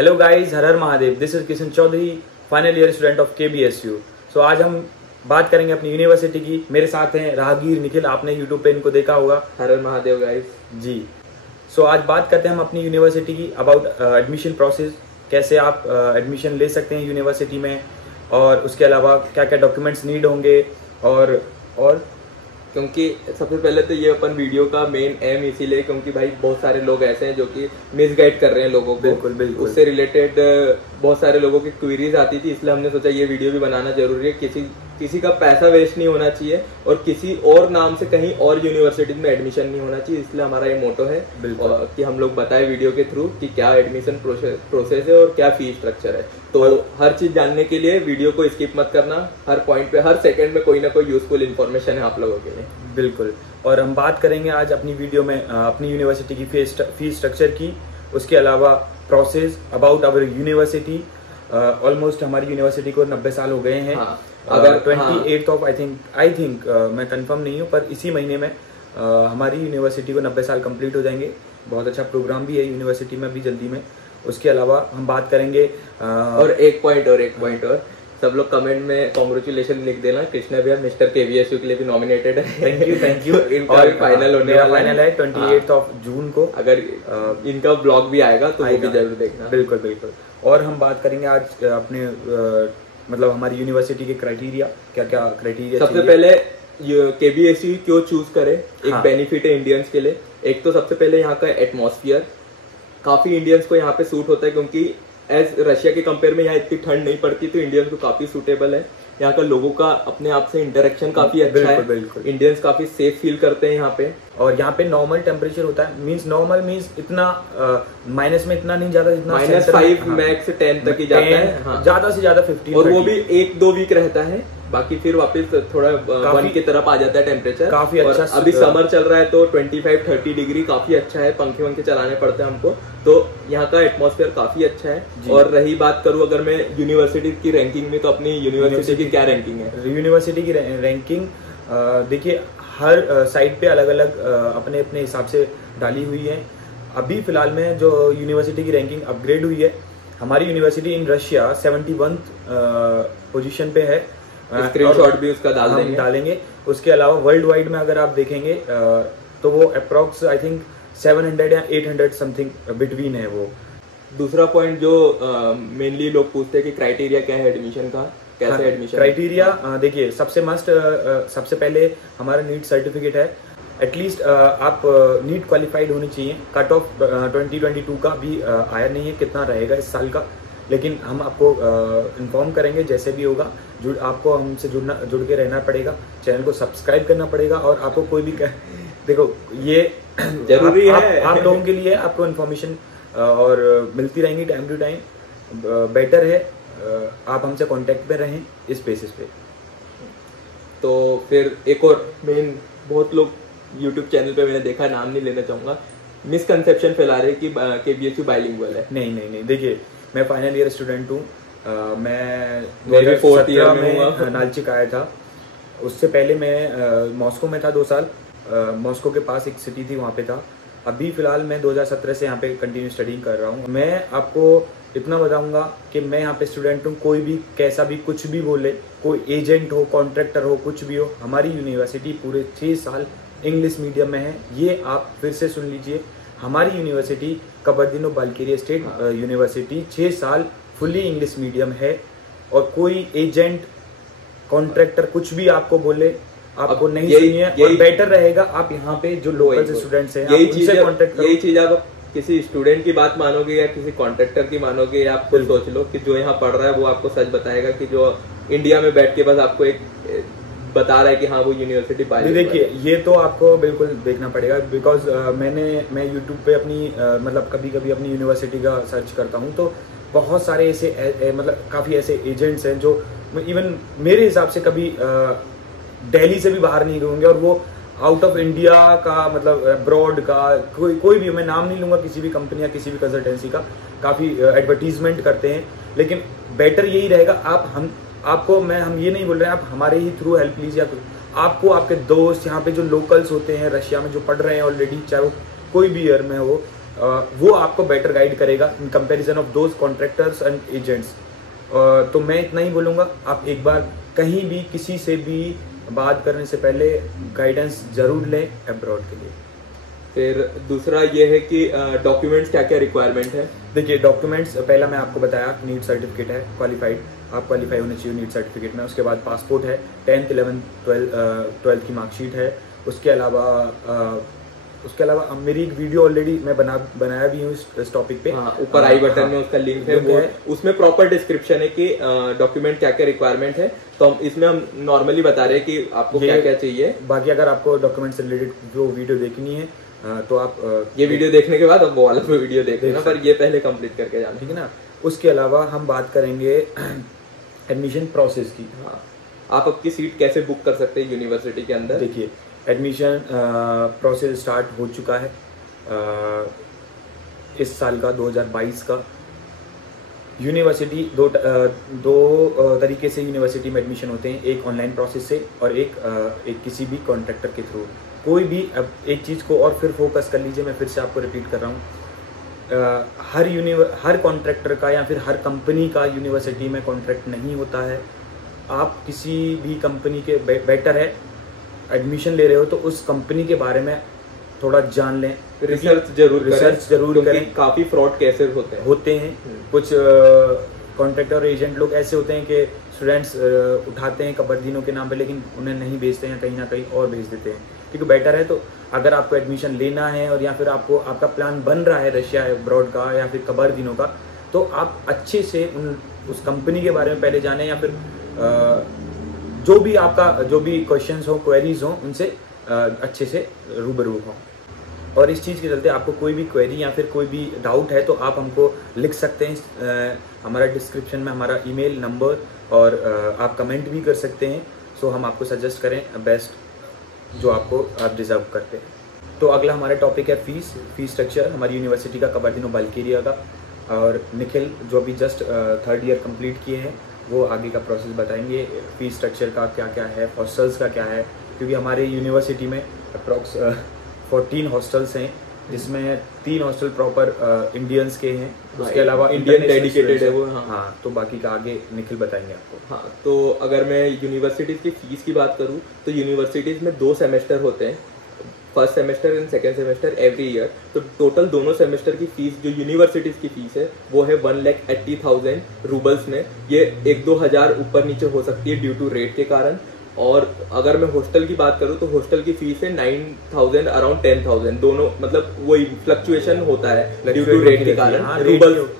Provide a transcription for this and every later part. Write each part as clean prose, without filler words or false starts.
Hello guys, हर हर Mahadev. This is Kishan Chaudhary, final year student of KBSU। So आज हम बात करेंगे अपनी यूनिवर्सिटी की। मेरे साथ हैं राहगीर निखिल, आपने यूट्यूब पे इनको देखा होगा। हर हर महादेव गाइस जी। सो आज बात करते हैं हम अपनी यूनिवर्सिटी की, अबाउट एडमिशन प्रोसेस, कैसे आप एडमिशन ले सकते हैं यूनिवर्सिटी में, और उसके अलावा क्या क्या डॉक्यूमेंट्स नीड होंगे। और क्योंकि सबसे पहले तो ये अपन वीडियो का मेन एम इसीलिए क्योंकि भाई बहुत सारे लोग ऐसे हैं जो कि मिसगाइड कर रहे हैं लोगों को। बिल्कुल बिल्कुल। उससे रिलेटेड बहुत सारे लोगों की क्वेरीज आती थी, इसलिए हमने सोचा ये वीडियो भी बनाना जरूरी है। किसी का पैसा वेस्ट नहीं होना चाहिए और किसी और नाम से कहीं और यूनिवर्सिटी में एडमिशन नहीं होना चाहिए, इसलिए हमारा ये मोटो है कि हम लोग बताएं वीडियो के थ्रू कि क्या एडमिशन प्रोसेस है और क्या फीस स्ट्रक्चर है। तो हर चीज जानने के लिए वीडियो को स्किप मत करना, हर पॉइंट पे हर सेकंड में कोई ना कोई यूजफुल इन्फॉर्मेशन है आप लोगों के लिए। बिल्कुल। और हम बात करेंगे आज अपनी वीडियो में अपनी यूनिवर्सिटी की फीस स्ट्रक्चर की, उसके अलावा process about our university. Almost हमारी यूनिवर्सिटी को 90 साल हो गए हैं। अगर 28 ऑफ आई थिंक मैं कंफर्म नहीं हूँ, पर इसी महीने में हमारी यूनिवर्सिटी को 90 साल कंप्लीट हो जाएंगे। बहुत अच्छा प्रोग्राम भी है यूनिवर्सिटी में भी जल्दी में। उसके अलावा हम बात करेंगे और एक पॉइंट और सब लोग कमेंट में कांग्रेचुलेशन लिख देना, कृष्णा भैया मिस्टर KBSU के लिए भी नॉमिनेटेड है। Thank you. इनका भी फाइनल होने वाला है 28 ऑफ जून को। अगर इनका ब्लॉग भी आएगा तो वो भी जरूर देखना। बिल्कुल बिल्कुल। और हम बात करेंगे आज अपने मतलब हमारी यूनिवर्सिटी के क्राइटेरिया, क्या क्या क्राइटेरिया। सबसे पहले KBSU क्यों चूज करे, एक बेनिफिट है इंडियंस के लिए। एक तो सबसे पहले यहाँ का एटमॉस्फियर काफी इंडियंस को यहाँ पे सूट होता है, क्योंकि एज रशिया के कंपेयर में यहाँ इतनी ठंड नहीं पड़ती, तो इंडियंस को काफी सूटेबल है। यहाँ का लोगों का अपने आप से इंटरेक्शन काफी अच्छा है। बिल्कुल। इंडियंस काफी सेफ फील करते हैं यहाँ पे। और यहाँ पे नॉर्मल टेम्परेचर होता है, मींस नॉर्मल मींस इतना माइनस में इतना नहीं जाता, जितना -5 मैक्स 10 तक ही जाता है। ज्यादा से ज्यादा 15, और वो भी 1-2 वीक रहता है, बाकी फिर वापस थोड़ा 1 की तरफ आ जाता है टेम्परेचर। काफी अच्छा। अभी समर चल रहा है तो 25-30 डिग्री काफी अच्छा है, पंखे वंखे चलाने पड़ते हैं हमको, तो यहाँ का एटमॉस्फेयर काफी अच्छा है। और रही बात करूँ अगर मैं यूनिवर्सिटी की रैंकिंग में, तो अपनी यूनिवर्सिटी की क्या रैंकिंग है? यूनिवर्सिटी की रैंकिंग देखिए हर साइट पे अलग अलग अपने अपने हिसाब से डाली हुई है। अभी फिलहाल में जो यूनिवर्सिटी की रैंकिंग अपग्रेड हुई है, हमारी यूनिवर्सिटी इन रशिया 71 पोजीशन पे है। स्क्रीनशॉट भी उसका डालेंगे। उसके अलावा वर्ल्ड वाइड में अगर आप देखेंगे तो वो अप्रोक्स आई थिंक 700 या 800 समथिंग बिटवीन है वो। दूसरा पॉइंट जो मेनली लोग पूछते हैं कि क्राइटेरिया क्या है एडमिशन का, कैसे एडमिशन? क्राइटेरिया देखिए सबसे पहले हमारा नीट सर्टिफिकेट है। एटलीस्ट आप नीट क्वालिफाइड होनी चाहिए। कट ऑफ 2022 का भी आया नहीं है, कितना रहेगा इस साल का, लेकिन हम आपको इन्फॉर्म करेंगे जैसे भी होगा। आपको हमसे जुड़ के रहना पड़ेगा, चैनल को सब्सक्राइब करना पड़ेगा। और आपको कोई भी देखो ये जरूरी है, आप लोगों के लिए आपको इन्फॉर्मेशन और मिलती रहेंगी टाइम टू टाइम। बेटर है आप हमसे कांटेक्ट पे रहें इस बेसिस पे। तो फिर एक और मेन, बहुत लोग यूट्यूब चैनल पे मैंने देखा, नाम नहीं लेना चाहूंगा, मिसकंसेप्शन फैला रहे कि KBSU बाइलिंगुअल है। नहीं देखिए, मैं फाइनल ईयर स्टूडेंट हूँ। मैं 2017 में नालचिक आया था। उससे पहले मैं मॉस्को में था 2 साल। मॉस्को के पास एक सिटी थी, वहाँ पे था। अभी फिलहाल मैं 2017 से यहाँ पे कंटिन्यू स्टडिंग कर रहा हूँ। मैं आपको इतना बताऊंगा कि मैं यहाँ पे स्टूडेंट हूँ, कोई भी कैसा भी कुछ भी बोले, कोई एजेंट हो, कॉन्ट्रैक्टर हो, कुछ भी हो, हमारी यूनिवर्सिटी पूरे 6 साल इंग्लिश मीडियम में है। ये आप फिर से सुन लीजिए, हमारी यूनिवर्सिटी कबर्दिनो बाल्केरिया स्टेट यूनिवर्सिटी 6 साल फुल्ली इंग्लिश मीडियम है। और कोई एजेंट कॉन्ट्रैक्टर कुछ भी आपको बोले, आपको नहीं सुनिए। और बेटर रहेगा आप यहाँ पे जो लोकल स्टूडेंट्स हैं उनसे कॉन्टेक्ट करो। यही चीज आप किसी स्टूडेंट की बात मानोगे या किसी कॉन्ट्रैक्टर की मानोगे, या आप खुद सोच लो कि जो यहाँ पढ़ रहा है वो आपको सच बताएगा कि जो इंडिया में बैठ के बस आपको एक बता रहा है कि हाँ वो यूनिवर्सिटी बाइलिंगुअल है। देखिए ये तो आपको बिल्कुल देखना पड़ेगा, बिकॉज मैं यूट्यूब पे अपनी मतलब कभी कभी अपनी यूनिवर्सिटी का सर्च करता हूँ, तो बहुत सारे ऐसे मतलब काफ़ी ऐसे एजेंट्स हैं जो इवन मेरे हिसाब से कभी दिल्ली से भी बाहर नहीं होंगे, और वो आउट ऑफ इंडिया का मतलब अब्रॉड का कोई भी, मैं नाम नहीं लूँगा किसी भी कंपनी या किसी भी कंसल्टेंसी का, काफ़ी एडवर्टीजमेंट करते हैं। लेकिन बेटर यही रहेगा हम ये नहीं बोल रहे हैं आप हमारे ही थ्रू हेल्प लीजिए। आपको आपके दोस्त यहाँ पे जो लोकल्स होते हैं रशिया में जो पढ़ रहे हैं ऑलरेडी, चाहे वो कोई भी ईयर में हो, वो आपको बेटर गाइड करेगा in comparison of those contractors and agents. तो मैं इतना ही बोलूँगा, आप एक बार कहीं भी किसी से भी बात करने से पहले गाइडेंस जरूर लें अब्रॉड के लिए। फिर दूसरा ये है कि डॉक्यूमेंट्स क्या क्या रिक्वायरमेंट है। देखिए डॉक्यूमेंट्स पहला मैं आपको बताया, नीट सर्टिफिकेट है, क्वालिफाइड, आप क्वालिफाई होने चाहिए नीट सर्टिफिकेट में। उसके बाद पासपोर्ट है, 10th 11th 12th की मार्कशीट है। उसके अलावा मेरी एक वीडियो ऑलरेडी मैं बनाया भी हूँ इस टॉपिक पे, ऊपर आई बटन में उसका लिंक है, वो उसमें प्रॉपर डिस्क्रिप्शन है कि डॉक्यूमेंट क्या क्या रिक्वायरमेंट है। तो हम इसमें हम नॉर्मली बता रहे हैं कि आपको क्या क्या चाहिए। बाकी अगर आपको डॉक्यूमेंट से रिलेटेड जो वीडियो देखनी है तो आप ये वीडियो देखने के बाद अब वो वाला वीडियो देख लेना, पर ये पहले कंप्लीट करके जाना, ठीक है ना। उसके अलावा हम बात करेंगे एडमिशन प्रोसेस की। हाँ, आप आपकी सीट कैसे बुक कर सकते हैं यूनिवर्सिटी के अंदर। देखिए एडमिशन प्रोसेस स्टार्ट हो चुका है इस साल का 2022 का। यूनिवर्सिटी दो तरीके से यूनिवर्सिटी में एडमिशन होते हैं, एक ऑनलाइन प्रोसेस से और एक किसी भी कॉन्ट्रैक्टर के थ्रू। कोई भी, अब एक चीज़ को और फिर फोकस कर लीजिए, मैं फिर से आपको रिपीट कर रहा हूँ, हर कॉन्ट्रैक्टर का या फिर हर कंपनी का यूनिवर्सिटी में कॉन्ट्रैक्ट नहीं होता है। आप किसी भी कंपनी के बेटर है एडमिशन ले रहे हो तो उस कंपनी के बारे में थोड़ा जान लें, रिसर्च जरूर करें। काफ़ी फ्रॉड केसेस होते हैं। कुछ कॉन्ट्रैक्टर और एजेंट लोग ऐसे होते हैं कि स्टूडेंट्स उठाते हैं कबड्डीनों के नाम पे, लेकिन उन्हें नहीं भेजते हैं, कहीं ना कहीं और भेज देते हैं। क्योंकि बेटर है, तो अगर आपको एडमिशन लेना है और या फिर आपका प्लान बन रहा है रशिया अब्रॉड का या फिर कबड्डीनों का, तो आप अच्छे से उस कंपनी के बारे में पहले जानें, या फिर जो भी क्वेश्चंस हो, क्वेरीज हो, उनसे अच्छे से रूबरू हो। और इस चीज़ के चलते आपको कोई भी क्वेरी या फिर कोई भी डाउट है तो आप हमको लिख सकते हैं। हमारा डिस्क्रिप्शन में हमारा ईमेल नंबर और आप कमेंट भी कर सकते हैं। सो हम आपको सजेस्ट करें बेस्ट जो आप डिज़र्व करते हैं। तो अगला हमारा टॉपिक है फीस स्ट्रक्चर हमारी यूनिवर्सिटी का, कबड्डीनों बल्गेरिया का। और निखिल जो अभी जस्ट 3rd ईयर कंप्लीट किए हैं, वो आगे का प्रोसेस बताएंगे, फीस स्ट्रक्चर का क्या क्या है, हॉस्टल्स का क्या है। क्योंकि हमारे यूनिवर्सिटी में अप्रॉक्स 14 हॉस्टल्स हैं, जिसमें 3 हॉस्टल प्रॉपर इंडियंस के हैं, उसके अलावा इंडियन डेडिकेटेड है वो। हाँ, तो बाकी का आगे निखिल बताएंगे आपको। हाँ, तो अगर मैं यूनिवर्सिटीज़ की फ़ीस की बात करूँ तो यूनिवर्सिटीज़ में 2 सेमेस्टर होते हैं, first semester and second semester every year. तो टोटल दोनों सेमेस्टर की फीस जो यूनिवर्सिटीज़ की फ़ीस है वो है 1,80,000 रूबल्स में। ये 1-2 हज़ार ऊपर नीचे हो सकती है ड्यू टू रेट के कारण। और अगर मैं हॉस्टल की बात करूँ तो हॉस्टल की फीस है 9,000 अराउंड 10,000, दोनों मतलब वही फ्लक्चुएशन होता है ड्यू टू रेट के कारण।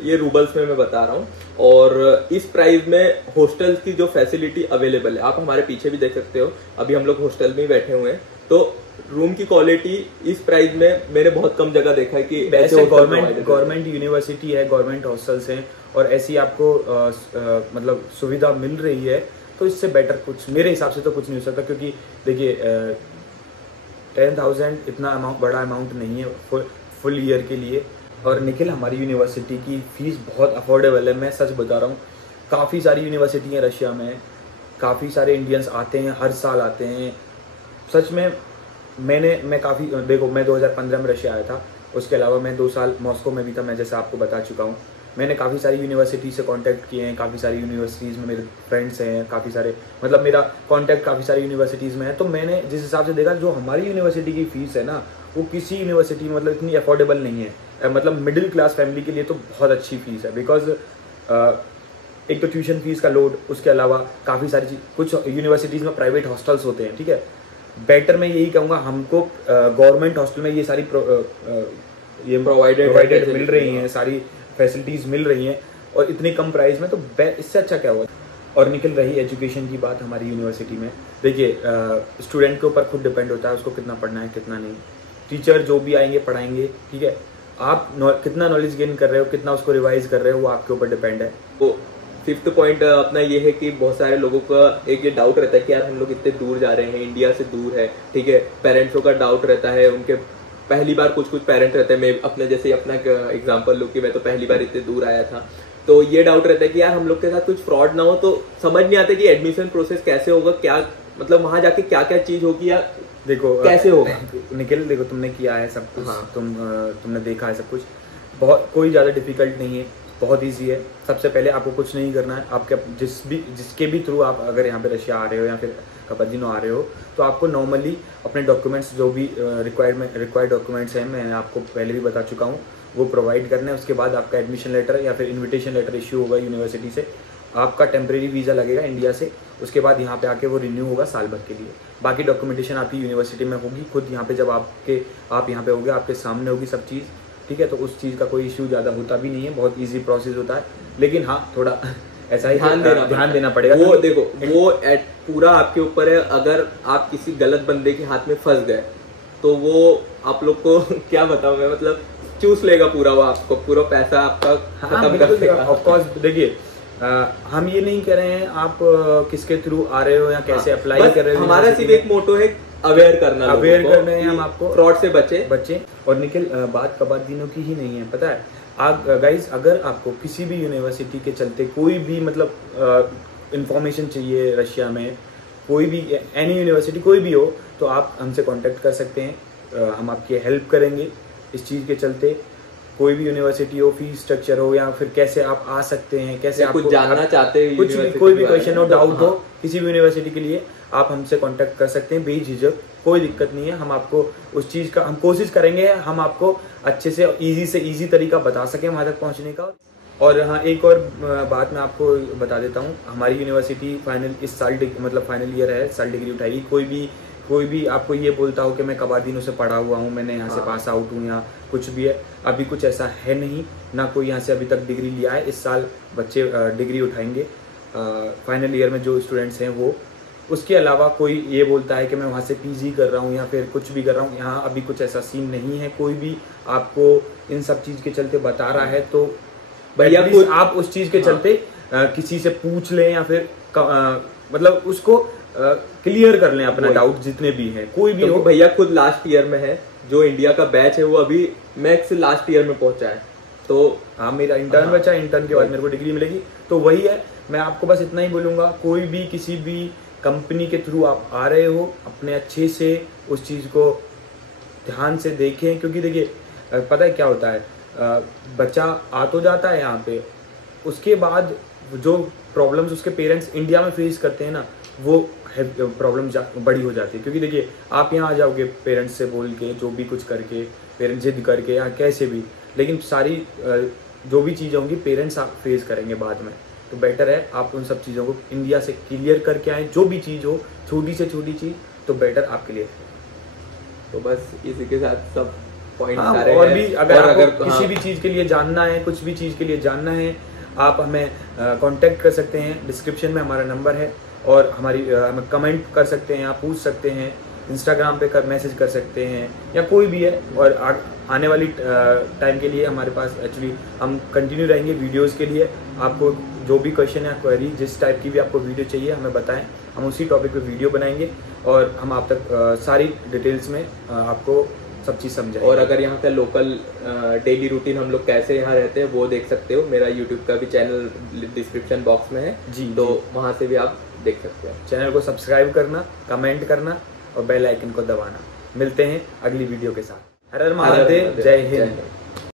ये रूबल्स में मैं बता रहा हूँ। और इस प्राइस में हॉस्टल की जो फैसिलिटी अवेलेबल है, आप हमारे पीछे भी देख सकते हो, अभी हम लोग हॉस्टल में बैठे हुए हैं। तो रूम की क्वालिटी इस प्राइस में मैंने बहुत कम जगह देखा है कि ऐसे गवर्नमेंट यूनिवर्सिटी है, गवर्नमेंट हॉस्टल्स हैं और ऐसी आपको मतलब सुविधा मिल रही है, तो इससे बेटर कुछ मेरे हिसाब से तो कुछ नहीं हो सकता। क्योंकि देखिए 10,000 इतना बड़ा अमाउंट नहीं है फुल ईयर के लिए। और निखिल हमारी यूनिवर्सिटी की फ़ीस बहुत अफोर्डेबल है, मैं सच बता रहा हूँ। काफ़ी सारी यूनिवर्सिटी हैं रशिया में, काफ़ी सारे इंडियंस आते हैं, हर साल आते हैं। सच में मैं काफ़ी देखो, मैं 2015 में रशिया आया था, उसके अलावा मैं 2 साल मॉस्को में भी था, मैं जैसे आपको बता चुका हूँ। मैंने काफ़ी सारी यूनिवर्सिटी से कांटेक्ट किए हैं, काफ़ी सारी यूनिवर्सिटीज़ में मेरे फ्रेंड्स हैं, काफ़ी सारे मतलब मेरा कांटेक्ट काफ़ी सारी यूनिवर्सिटीज़ में है। तो मैंने जिस हिसाब से देखा, जो हमारी यूनिवर्सिटी की फ़ीस है ना, वो किसी यूनिवर्सिटी में मतलब इतनी अफोर्डेबल नहीं है। मतलब मिडिल क्लास फैमिली के लिए तो बहुत अच्छी फ़ीस है। बिकॉज एक तो ट्यूशन फीस का लोड, उसके अलावा काफ़ी सारी चीज़, कुछ यूनिवर्सिटीज़ में प्राइवेट हॉस्टल्स होते हैं, ठीक है। बेटर मैं यही कहूँगा, हमको गवर्नमेंट हॉस्टल में ये सारी प्रोवाइडेड मिल रही हैं, सारी फैसिलिटीज़ मिल रही हैं और इतनी कम प्राइस में, तो इससे अच्छा क्या हुआ। और निकल रही एजुकेशन की बात हमारी यूनिवर्सिटी में, देखिए स्टूडेंट के ऊपर खुद डिपेंड होता है उसको कितना पढ़ना है कितना नहीं। टीचर जो भी आएंगे पढ़ाएंगे, ठीक है। आप कितना नॉलेज गेन कर रहे हो, कितना उसको रिवाइज कर रहे हो, वो आपके ऊपर डिपेंड है। तो 5th पॉइंट अपना ये है कि बहुत सारे लोगों का एक ये डाउट रहता है कि यार हम लोग इतने दूर जा रहे हैं, इंडिया से दूर है, ठीक है। पेरेंट्सों का डाउट रहता है, उनके पहली बार कुछ पेरेंट रहते हैं, मैं अपने जैसे अपना एग्जांपल लूँ कि मैं तो पहली बार इतने दूर आया था, तो ये डाउट रहता है कि यार हम लोग के साथ कुछ फ्रॉड ना हो। तो समझ नहीं आता कि एडमिशन प्रोसेस कैसे होगा, क्या मतलब वहाँ जाके क्या क्या चीज़ होगी या देखो कैसे होगा निखिल, देखो तुमने किया है सब कुछ। हाँ। तुमने देखा है सब कुछ, बहुत कोई ज़्यादा डिफिकल्ट नहीं है, बहुत इजी है। सबसे पहले आपको कुछ नहीं करना है, आपके जिसके भी थ्रू आप अगर यहाँ पे रशिया आ रहे हो या फिर कपरजिनो आ रहे हो, तो आपको नॉर्मली अपने डॉक्यूमेंट्स जो भी रिक्वायर्ड डॉक्यूमेंट्स हैं, मैं आपको पहले भी बता चुका हूँ, वो प्रोवाइड करना है। उसके बाद आपका एडमिशन लेटर या फिर इन्विटेशन लेटर इश्यू होगा यूनिवर्सिटी से, आपका टेम्प्रेरी वीज़ा लगेगा इंडिया से, उसके बाद यहाँ पे आके वो रिन्यू होगा साल भर के लिए। बाकी डॉक्यूमेंटेशन आपकी यूनिवर्सिटी में होगी, खुद यहाँ पे जब आप यहाँ पे होगे, आपके सामने होगी सब चीज़, ठीक है। तो उस चीज़ का कोई इश्यू ज़्यादा होता भी नहीं है, बहुत ईजी प्रोसेस होता है। लेकिन हाँ, थोड़ा ऐसा ही ध्यान देना पड़ेगा। वो देखो, वो पूरा आपके ऊपर है। अगर आप किसी गलत बंदे के हाथ में फंस गए तो वो आप लोग को क्या बताऊं मैं, मतलब चूस लेगा पूरा, वो आपको पूरा पैसा आपका खत्म कर देगा। ऑफ कोर्स देखिए, हम ये नहीं कह रहे हैं आप किसके थ्रू आ रहे हो या कैसे अप्लाई कर रहे हो। हमारा सिर्फ एक मोटो है, अवेयर करना है हम आपको, फ्रॉड से बचे। और निखिल, बात कपरजिनो की ही नहीं है, पता है आप गाइस, अगर आपको किसी भी यूनिवर्सिटी के चलते कोई भी मतलब इंफॉर्मेशन चाहिए रशिया में, कोई भी एनी यूनिवर्सिटी कोई भी हो, तो आप हमसे कांटेक्ट कर सकते हैं। हम आपकी हेल्प करेंगे इस चीज़ के चलते। कोई भी यूनिवर्सिटी हो, फीस स्ट्रक्चर हो, या फिर कैसे आप आ सकते हैं, कैसे आप कुछ जानना चाहते हैं, कुछ भी, कोई भी क्वेश्चन हो, डाउट हो किसी भी यूनिवर्सिटी के लिए, आप हमसे कांटेक्ट कर सकते हैं बेझिझक, कोई दिक्कत नहीं है। हम आपको उस चीज़ का हम कोशिश करेंगे, हम आपको अच्छे से इजी तरीका बता सकें वहाँ तक पहुँचने का। और हाँ, एक और बात मैं आपको बता देता हूँ, हमारी यूनिवर्सिटी फाइनल इस साल मतलब फाइनल ईयर है, साल डिग्री उठाएगी। कोई भी आपको ये बोलता हो कि मैं कपरजिनो से पढ़ा हुआ हूँ, मैंने यहाँ से पास आउट हूँ या कुछ भी है, अभी कुछ ऐसा है नहीं, ना कोई यहाँ से अभी तक डिग्री लिया है। इस साल बच्चे डिग्री उठाएंगे फाइनल ईयर में जो स्टूडेंट्स हैं वो। उसके अलावा कोई ये बोलता है कि मैं वहाँ से पीजी कर रहा हूँ या फिर कुछ भी कर रहा हूँ, यहाँ अभी कुछ ऐसा सीन नहीं है। कोई भी आपको इन सब चीज़ के चलते बता रहा है तो भैया आप उस चीज़ के चलते किसी से पूछ लें या फिर मतलब उसको क्लियर कर लें अपना डाउट, जितने भी हैं, कोई भी हो। भैया खुद लास्ट ईयर में है, जो इंडिया का बैच है वो अभी मैक्स लास्ट ईयर में पहुंचा है। तो हाँ, मेरा इंटर्न बचा, इंटर्न के बाद मेरे को डिग्री मिलेगी। तो वही है, मैं आपको बस इतना ही बोलूँगा, कोई भी किसी भी कंपनी के थ्रू आप आ रहे हो, अपने अच्छे से उस चीज़ को ध्यान से देखें। क्योंकि देखिए, पता है क्या होता है, बच्चा आ तो जाता है यहाँ पे, उसके बाद जो प्रॉब्लम्स उसके पेरेंट्स इंडिया में फेस करते हैं ना, वो प्रॉब्लम बड़ी हो जाती है। क्योंकि देखिए, आप यहाँ आ जाओगे पेरेंट्स से बोल के, जो भी कुछ करके, पेरेंट्स जिद करके या कैसे भी, लेकिन सारी जो भी चीज़ें होंगी पेरेंट्स आप फेस करेंगे बाद में। तो बेटर है आप उन सब चीज़ों को इंडिया से क्लियर करके आएँ, जो भी चीज़ हो, छोटी से छोटी चीज़, तो बेटर आपके लिए। तो बस इसी के साथ सब पॉइंट सारे और भी अगर किसी भी चीज़ के लिए जानना है, कुछ भी चीज़ के लिए जानना है, आप हमें कांटेक्ट कर सकते हैं। डिस्क्रिप्शन में हमारा नंबर है, और हमें कमेंट कर सकते हैं, आप पूछ सकते हैं, इंस्टाग्राम पे मैसेज कर सकते हैं, या कोई भी है। और आने वाली टाइम के लिए हमारे पास एक्चुअली हम कंटिन्यू रहेंगे वीडियोस के लिए। आपको जो भी क्वेश्चन या क्वेरी, जिस टाइप की भी आपको वीडियो चाहिए, हमें बताएं, हम उसी टॉपिक पे वीडियो बनाएंगे और हम आप तक सारी डिटेल्स में आपको सब चीज़ समझाएंगे। और अगर यहाँ का लोकल डेली रूटीन हम लोग कैसे यहाँ रहते हैं वो देख सकते हो। मेरा यूट्यूब का भी चैनल डिस्क्रिप्शन बॉक्स में है जी, तो वहाँ से भी आप देख सकते हो। चैनल को सब्सक्राइब करना, कमेंट करना और बेल आइकन को दबाना। मिलते हैं अगली वीडियो के साथ। हर हर महादेव, जय हिंद।